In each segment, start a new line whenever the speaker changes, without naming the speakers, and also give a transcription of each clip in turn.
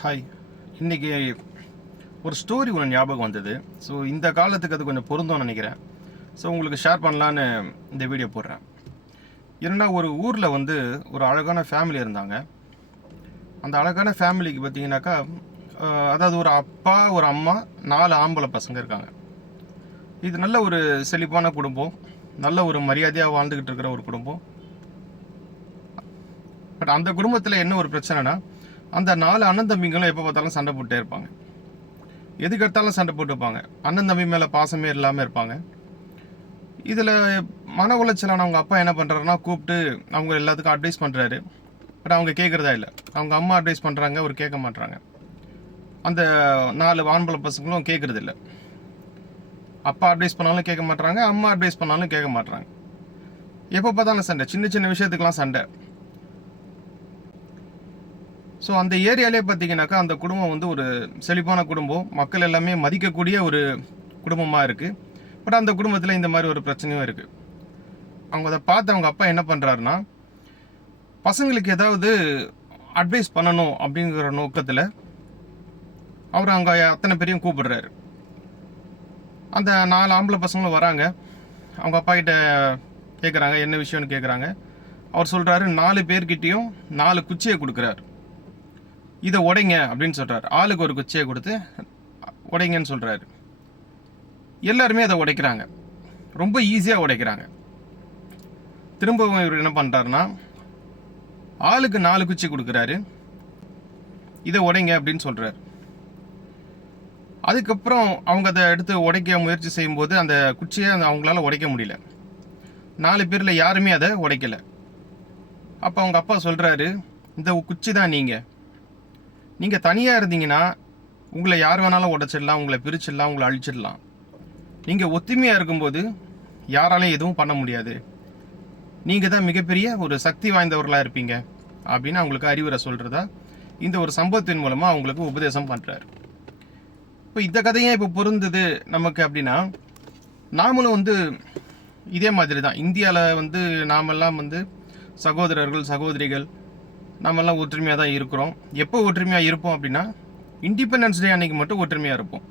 Hi இன்றைக்கி ஒரு story ஒன்று ஞாபகம் வந்தது. ஸோ இந்த காலத்துக்கு அது கொஞ்சம் பொருந்தோம்னு நினைக்கிறேன். ஸோ உங்களுக்கு ஷேர் பண்ணலான்னு இந்த வீடியோ போடுறேன். என்னன்னா ஒரு ஊரில் வந்து ஒரு அழகான ஃபேமிலி இருந்தாங்க. அந்த அழகான ஃபேமிலிக்கு பார்த்தீங்கன்னாக்கா அதாவது ஒரு அப்பா ஒரு அம்மா நாலு ஆம்பளை பசங்க இருக்காங்க. இது நல்ல ஒரு செழிப்பான குடும்பம். நல்ல ஒரு மரியாதையாக வாழ்ந்துக்கிட்டு இருக்கிற ஒரு குடும்பம். பட் அந்த குடும்பத்தில் என்ன ஒரு பிரச்சனைனா அந்த நாலு அண்ணன் தம்பிங்களும் எப்போ பார்த்தாலும் சண்டை போட்டே இருப்பாங்க. எதுக்கு எடுத்தாலும் சண்டை போட்டுப்பாங்க. அண்ணன் தம்பி மேலே பாசமே இல்லாமல் இருப்பாங்க. இதில் மன உளைச்சலான அவங்க அப்பா என்ன பண்ணுறாருன்னா கூப்பிட்டு அவங்க எல்லாத்துக்கும் அட்வைஸ் பண்ணுறாரு பட் அவங்க கேட்குறதா இல்லை. அவங்க அம்மா அட்வைஸ் பண்ணுறாங்க அவர் கேட்க மாட்டுறாங்க அந்த நாலு வான்பல பசங்களும் கேட்குறது இல்லை. அப்பா அட்வைஸ் பண்ணாலும் கேட்க மாட்றாங்க அம்மா அட்வைஸ் பண்ணாலும் கேட்க மாட்டுறாங்க எப்போ பார்த்தாலும் சண்டை. சின்ன சின்ன விஷயத்துக்கெலாம் சண்டை. ஸோ அந்த ஏரியாலே பார்த்தீங்கன்னாக்கா அந்த குடும்பம் வந்து ஒரு செழிப்பான குடும்பம். மக்கள் எல்லாமே மதிக்கக்கூடிய ஒரு குடும்பமாக இருக்குது பட் அந்த குடும்பத்தில் இந்த மாதிரி ஒரு பிரச்சனையும் இருக்குது அவங்க அதை பார்த்து அவங்க அப்பா என்ன பண்ணுறாருன்னா பசங்களுக்கு ஏதாவது அட்வைஸ் பண்ணணும் அப்படிங்கிற நோக்கத்தில் அவர் அங்கே அத்தனை பேரையும் கூப்பிடுறாரு. அந்த நாலு ஆம்பளை பசங்களும் வராங்க. அவங்க அப்பா கிட்ட கேட்குறாங்க என்ன விஷயம்னு கேட்குறாங்க அவர் சொல்கிறாரு நாலு பேர்கிட்டயும் நாலு குச்சியை கொடுக்குறாரு. இதை உடைங்க அப்படின்னு சொல்கிறார் ஆளுக்கு ஒரு குச்சியை கொடுத்து உடைங்கன்னு சொல்கிறாரு எல்லாருமே அதை உடைக்கிறாங்க. ரொம்ப ஈஸியாக உடைக்கிறாங்க. திரும்பவும் இவர் என்ன பண்ணுறாருன்னா ஆளுக்கு நாலு குச்சி கொடுக்குறாரு. இதை உடைங்க அப்படின்னு சொல்கிறார் அதுக்கப்புறம் அவங்க அதை எடுத்து உடைக்க முயற்சி செய்யும்போது அந்த குச்சியை அந்த அவங்களால உடைக்க முடியல. நாலு பேரில் யாருமே அதை உடைக்கலை. அப்போ அவங்க அப்பா சொல்கிறாரு இந்த குச்சி தான் நீங்கள் நீங்கள் தனியாக இருந்தீங்கன்னா உங்களை யார் வேணாலும் உடைச்சிடலாம் உங்களை பிரிச்சிடலாம் உங்களை அழிச்சிடலாம். நீங்கள் ஒத்துமையாக இருக்கும்போது யாராலையும் எதுவும் பண்ண முடியாது. நீங்கள் தான் மிகப்பெரிய ஒரு சக்தி வாய்ந்தவர்களாக இருப்பீங்க அப்படின்னு அவங்களுக்கு அறிவுரை சொல்கிறதா இந்த ஒரு சம்பவத்தின் மூலமாக அவங்களுக்கு உபதேசம் பண்ணுறாரு இப்போ இந்த கதையே இப்போ பொருந்தது நமக்கு அப்படின்னா நாமளும் வந்து இதே மாதிரி தான் இந்தியாவில் வந்து நாமெல்லாம் வந்து சகோதரர்கள் சகோதரிகள் நம்மெல்லாம் ஒற்றுமையாக தான் இருக்கிறோம். எப்போ ஒற்றுமையாக இருப்போம் அப்படின்னா இண்டிபெண்டன்ஸ் டே அன்னைக்கு மட்டும் ஒற்றுமையாக இருப்போம்.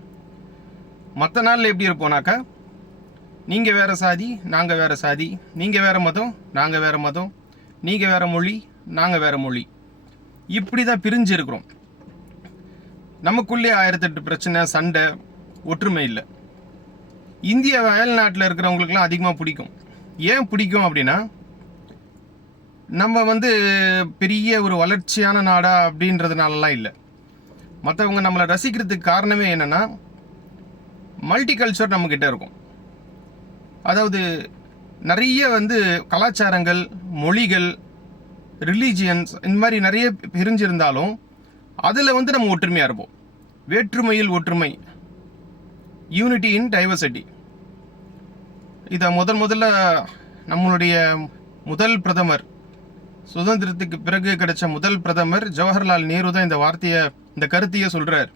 மற்ற நாளில் எப்படி இருப்போம்னாக்கா நீங்கள் வேறு சாதி நாங்கள் வேறு சாதி நீங்கள் வேறு மதம் நாங்கள் வேறு மதம் நீங்கள் வேறு மொழி நாங்கள் வேறு மொழி. இப்படி தான் பிரிஞ்சு இருக்கிறோம். நமக்குள்ளே ஆயிரத்தெட்டு பிரச்சனை சண்டை ஒற்றுமை இல்லை. இந்திய அயல்நாட்டில் இருக்கிறவங்களுக்குலாம் அதிகமாக பிடிக்கும். ஏன் பிடிக்கும் அப்படின்னா நம்ம வந்து பெரிய ஒரு வளர்ச்சியான நாடா அப்படின்றதுனாலலாம் இல்லை. மற்றவங்க நம்மளை ரசிக்கிறதுக்கு காரணமே என்னன்னா மல்டி கல்ச்சர் நம்மக்கிட்ட இருக்கும். அதாவது நிறைய வந்து கலாச்சாரங்கள் மொழிகள் ரிலீஜியன்ஸ் இந்த மாதிரி நிறைய பிரிஞ்சிருந்தாலும் அதில் வந்து நம்ம ஒற்றுமையாக இருப்போம். வேற்றுமையில் ஒற்றுமை யூனிட்டி இன் டைவர்சிட்டி இதை முதல் முதல்ல நம்மளுடைய முதல் பிரதமர் சுதந்திரத்துக்கு பிறகு கிடைச்ச முதல் பிரதமர் ஜவஹர்லால் நேரு தான் இந்த வார்த்தையை இந்த கருத்தையே சொல்கிறார்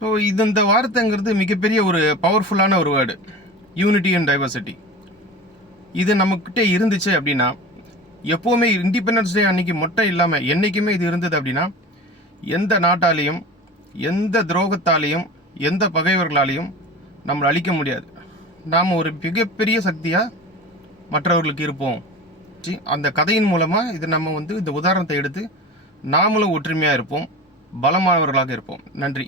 ஸோ இது இந்த வார்த்தைங்கிறது மிகப்பெரிய ஒரு பவர்ஃபுல்லான ஒரு வேர்டு யூனிட்டி அண்ட் டைவர்சிட்டி இது நம்மக்கிட்ட இருந்துச்சு அப்படின்னா எப்போவுமே இண்டிபெண்டன்ஸ் டே அன்னைக்கு மொட்டை இல்லாமல் என்றைக்குமே இது இருந்தது அப்படின்னா எந்த நாட்டாலையும் எந்த துரோகத்தாலையும் எந்த பகைவர்களாலையும் நம்மளை அழிக்க முடியாது. நாம் ஒரு மிகப்பெரிய சக்தியாக மற்றவர்களுக்கு இருப்போம். பற்றி அந்த கதையின் மூலமாக இது நம்ம வந்து இந்த உதாரணத்தை எடுத்து நாமளும் ஒற்றுமையாக இருப்போம் பலமானவர்களாக இருப்போம். நன்றி.